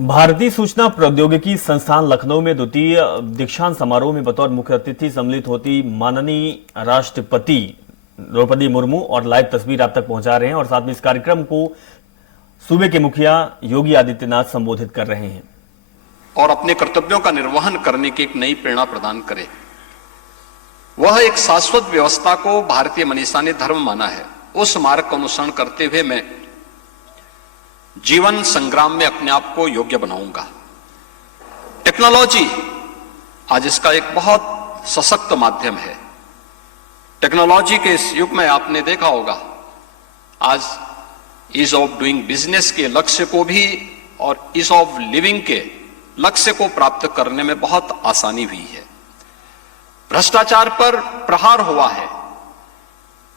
भारतीय सूचना प्रौद्योगिकी संस्थान लखनऊ में द्वितीय दीक्षांत समारोह में बतौर मुख्य अतिथि सम्मिलित होती माननीय राष्ट्रपति द्रौपदी मुर्मू और लाइव तस्वीर आप तक पहुंचा रहे हैं और साथ में इस कार्यक्रम को सूबे के मुखिया योगी आदित्यनाथ संबोधित कर रहे हैं और अपने कर्तव्यों का निर्वहन करने की एक नई प्रेरणा प्रदान करे। वह एक शाश्वत व्यवस्था को भारतीय मनीषा ने धर्म माना है। उस मार्ग का अनुसरण करते हुए मैं जीवन संग्राम में अपने आप को योग्य बनाऊंगा। टेक्नोलॉजी आज इसका एक बहुत सशक्त माध्यम है। टेक्नोलॉजी के इस युग में आपने देखा होगा आज ईज ऑफ डूइंग बिजनेस के लक्ष्य को भी और ईज ऑफ लिविंग के लक्ष्य को प्राप्त करने में बहुत आसानी हुई है। भ्रष्टाचार पर प्रहार हुआ है।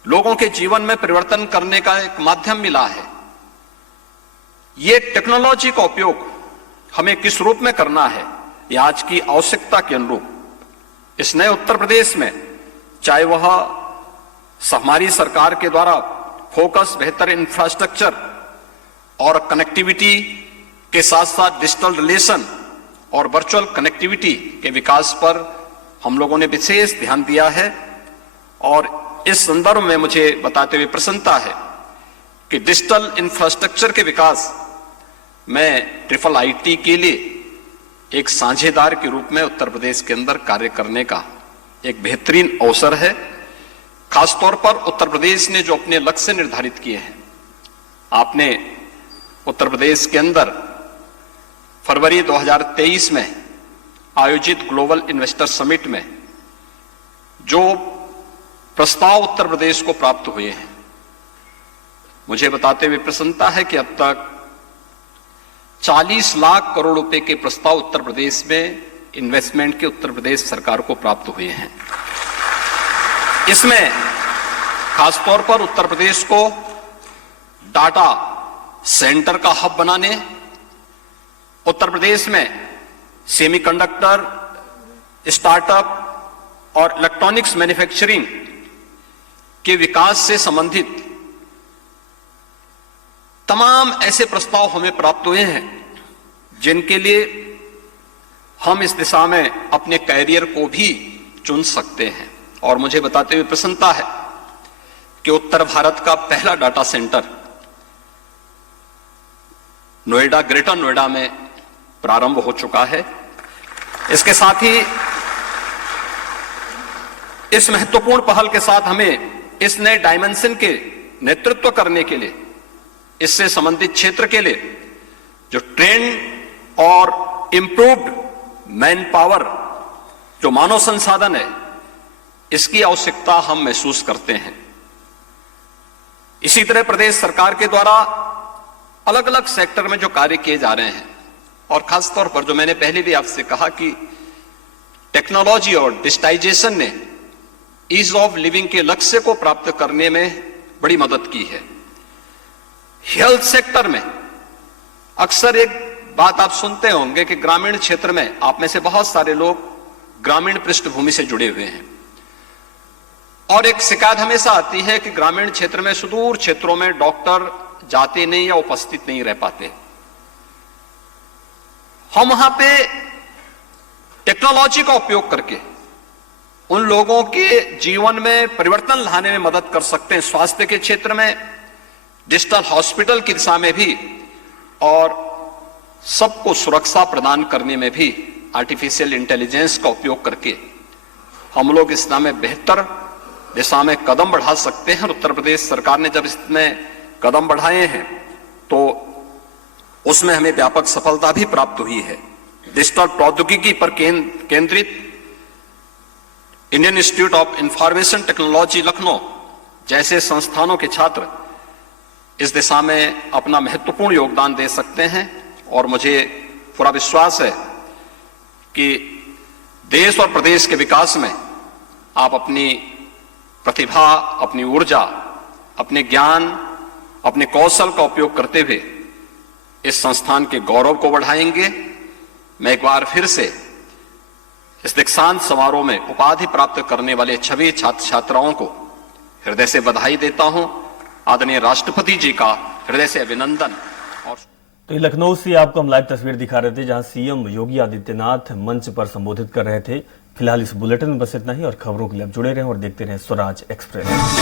लोगों के जीवन में परिवर्तन करने का एक माध्यम मिला है। ये टेक्नोलॉजी का उपयोग हमें किस रूप में करना है, ये आज की आवश्यकता के अनुरूप इस नए उत्तर प्रदेश में, चाहे वह हमारी सरकार के द्वारा फोकस बेहतर इंफ्रास्ट्रक्चर और कनेक्टिविटी के साथ साथ डिजिटल रिलेशन और वर्चुअल कनेक्टिविटी के विकास पर हम लोगों ने विशेष ध्यान दिया है। और इस संदर्भ में मुझे बताते हुए प्रसन्नता है कि डिजिटल इंफ्रास्ट्रक्चर के विकास में ट्रिपल आईटी के लिए एक साझेदार के रूप में उत्तर प्रदेश के अंदर कार्य करने का एक बेहतरीन अवसर है। खासतौर पर उत्तर प्रदेश ने जो अपने लक्ष्य निर्धारित किए हैं, आपने उत्तर प्रदेश के अंदर फरवरी 2023 में आयोजित ग्लोबल इन्वेस्टर समिट में जो प्रस्ताव उत्तर प्रदेश को प्राप्त हुए हैं, मुझे बताते हुए प्रसन्नता है कि अब तक 40 लाख करोड़ रुपए के प्रस्ताव उत्तर प्रदेश में इन्वेस्टमेंट के उत्तर प्रदेश सरकार को प्राप्त हुए हैं। इसमें खासतौर पर उत्तर प्रदेश को डाटा सेंटर का हब बनाने, उत्तर प्रदेश में सेमीकंडक्टर, स्टार्टअप और इलेक्ट्रॉनिक्स मैन्युफैक्चरिंग के विकास से संबंधित तमाम ऐसे प्रस्ताव हमें प्राप्त हुए हैं जिनके लिए हम इस दिशा में अपने कैरियर को भी चुन सकते हैं। और मुझे बताते हुए प्रसन्नता है कि उत्तर भारत का पहला data centre Noida, greater Noida में प्रारंभ हो चुका है। इसके साथ ही इस महत्वपूर्ण पहल के साथ हमें इस नए डायमेंशन के नेतृत्व करने के लिए, इससे संबंधित क्षेत्र के लिए जो ट्रेंड और इंप्रूव्ड मैन पावर, जो मानव संसाधन है, इसकी आवश्यकता हम महसूस करते हैं। इसी तरह प्रदेश सरकार के द्वारा अलग अलग सेक्टर में जो कार्य किए जा रहे हैं और खासतौर पर जो मैंने पहले भी आपसे कहा कि टेक्नोलॉजी और डिजिटाइजेशन ने ईज ऑफ लिविंग के लक्ष्य को प्राप्त करने में बड़ी मदद की है। हेल्थ सेक्टर में अक्सर एक बात आप सुनते होंगे कि ग्रामीण क्षेत्र में, आप में से बहुत सारे लोग ग्रामीण पृष्ठभूमि से जुड़े हुए हैं, और एक शिकायत हमेशा आती है कि ग्रामीण क्षेत्र में, सुदूर क्षेत्रों में डॉक्टर जाते नहीं या उपस्थित नहीं रह पाते। हम वहां पे टेक्नोलॉजी का उपयोग करके उन लोगों के जीवन में परिवर्तन लाने में मदद कर सकते हैं। स्वास्थ्य के क्षेत्र में, डिजिटल हॉस्पिटल की दिशा में भी, और सबको सुरक्षा प्रदान करने में भी आर्टिफिशियल इंटेलिजेंस का उपयोग करके हम लोग इस दिशा में बेहतर दिशा में कदम बढ़ा सकते हैं। उत्तर प्रदेश सरकार ने जब इसमें कदम बढ़ाए हैं तो उसमें हमें व्यापक सफलता भी प्राप्त हुई है। डिजिटल प्रौद्योगिकी पर केंद्रित Indian institute of information technology Lucknow जैसे संस्थानों के छात्र इस दिशा में अपना महत्वपूर्ण योगदान दे सकते हैं। और मुझे पूरा विश्वास है कि देश और प्रदेश के विकास में आप अपनी प्रतिभा, अपनी ऊर्जा, अपने ज्ञान, अपने कौशल का उपयोग करते हुए इस संस्थान के गौरव को बढ़ाएंगे। मैं एक बार फिर से इस दीक्षांत समारोह में उपाधि प्राप्त करने वाले सभी छात्र छात्राओं को हृदय से बधाई देता हूं। आदरणीय राष्ट्रपति जी का हृदय से अभिनंदन। और तो ये लखनऊ से आपको हम लाइव तस्वीर दिखा रहे थे, जहां सीएम योगी आदित्यनाथ मंच पर संबोधित कर रहे थे। फिलहाल इस बुलेटिन में बस इतना ही, और खबरों के लिए आप जुड़े रहें और देखते रहें स्वराज एक्सप्रेस।